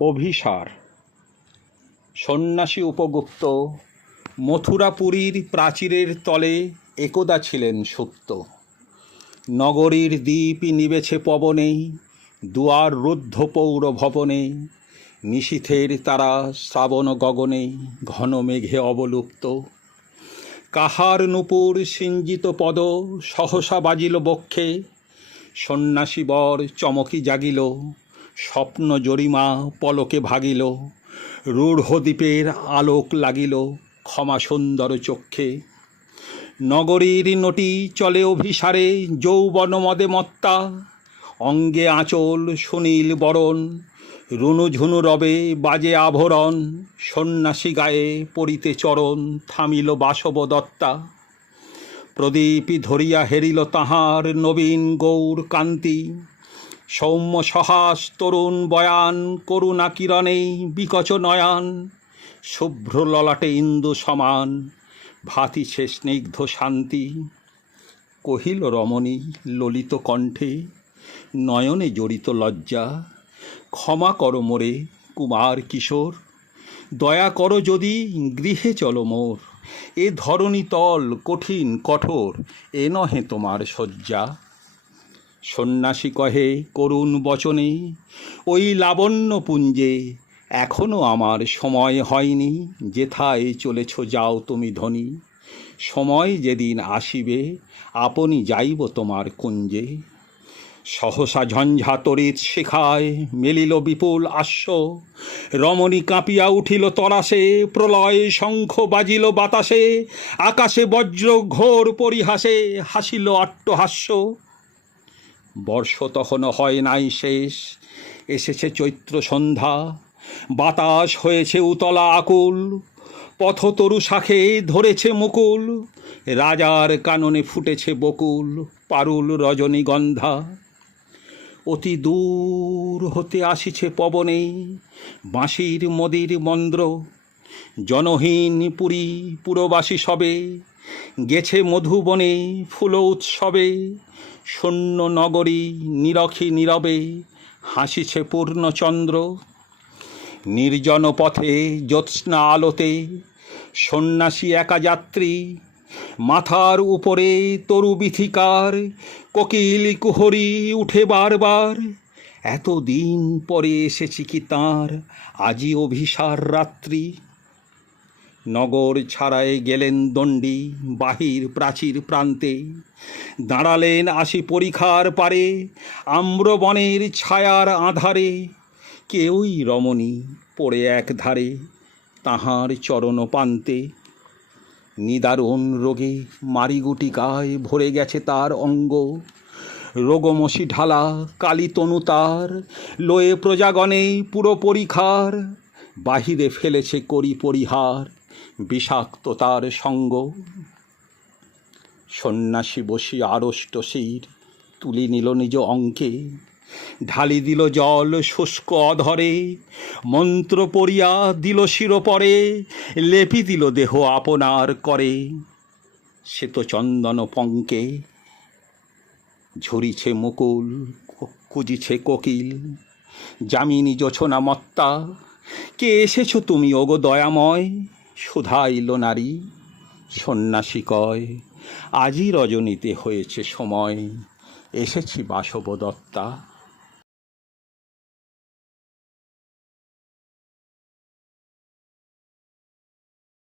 অভিসার। সন্ন্যাসী উপগুপ্ত মথুরাপুরীর প্রাচীরের তলে একদা ছিলেন সুপ্ত। নগরীর দ্বীপ নিবেছে পবনে, দুয়ার রুদ্ধ পৌর ভবনে, নিশীথের তারা শ্রাবণ গগনে, ঘন মেঘে অবলুপ্ত। কাহার নূপুর সিঞ্জিত পদ সহসা বাজিল বক্ষে, সন্ন্যাসী বর চমকি জাগিল, স্বপ্ন জরিমা পলকে ভাগিল। রূঢ় দ্বীপের আলোক লাগিল ক্ষমা সুন্দর চক্ষে। নগরীর নটি চলে অভিসারে, যৌবন মদে মত্তা। অঙ্গে আঁচল সুনীল বরণ, রুনুঝুনু রবে বাজে আভরণ। সন্ন্যাসী গায়ে পড়িতে চরণ, থামিল বাসব দত্তা। প্রদীপ ধরিয়া হেরিল তাহার নবীন গৌর কান্তি। সৌম্য সহাস তরুণ বয়ান, করুণা কিরণে বিকচ নয়ান। শুভ্র ললাটে ইন্দু সমান, ভাতিছে স্নিগ্ধ শান্তি। কহিল রমণী ললিত কণ্ঠে, নয়নে জড়িত লজ্জা। ক্ষমা করো মোরে কুমার কিশোর, দয়া করো যদি গৃহে চলো মোর। এ ধরণী তল কঠিন কঠোর, এ নহে তোমার শয্যা। সন্ন্যাসী কহে করুণ বচনে, ওই লাবণ্যপুঞ্জে এখনও আমার সময় হয়নি। যেথায় চলেছ যাও তুমি ধনী, সময় যেদিন আসিবে আপনি যাইব তোমার কুঞ্জে। সহসা ঝঞ্ঝা তড়িৎ শিখায় মেলিল বিপুল আশ্ব। রমণী কাঁপিয়া উঠিল তরাসে, প্রলয় শঙ্খ বাজিল বাতাসে। আকাশে বজ্র ঘোর পরিহাসে, হাসিল অট্টহাস্য। বর্ষ তখনও হয় নাই শেষ, এসেছে চৈত্র সন্ধ্যা। বাতাস হয়েছে উতলা আকুল, পথতরু শাখে ধরেছে মুকুল। রাজার কাননে ফুটেছে বকুল, পারুল রজনীগন্ধা। অতি দূর হতে আসিছে পবনে বাঁশির মদির মন্দ্র। জনহীন পুরী পুরবাসী সবে, গেছে মধুবনে ফুল উৎসবে। শূন্য নগরী নিরখী নীরবে, হাসিছে পূর্ণচন্দ্র। নির্জন পথে জ্যোৎস্না আলোতে, সন্ন্যাসী একা যাত্রী। মাথার উপরে তরু বিথিকার, কোকিল কুহরি উঠে বারবার। এতদিন পরে এসেছি কি তাঁর আজি অভিসার রাত্রি। নগর ছাড়ায় গেলেন দণ্ডী বাহির প্রাচীর প্রান্তে। দাঁড়ালেন আসি পরিখার পারে, আম্রবনের ছায়ার আধারে। কেউই রমণী পড়ে এক ধারে, তাহার চরণ পান্তে। নিদারুণ রোগে মারিগুটিকায় ভরে গেছে তার অঙ্গ। রোগমসি ঢালা কালী তনু তার, লয়ে প্রজাগণে পুরো পরিখার। বাহিরে ফেলেছে করি পরিহার, বিষাক্ত তার সঙ্গ। সন্ন্যাসী বসি আড়ষ্ট শির, তুলি নিল নিজ অঙ্কে। ঢালি দিল জল শুষ্ক অধরে, মন্ত্র পড়িয়া দিল শিরোপরে। লেপি দিল দেহ আপনার করে, শ্বেত চন্দন পঙ্কে। ঝরিছে মুকুল কুজিছে কোকিল, যামিনী জোছনা মত্তা। কে এসেছ তুমি ওগো দয়াময়, শুধাইল নারী। সন্ন্যাসী কয়, আজই রজনীতে হয়েছে সময়, এসেছি বাসব দত্তা।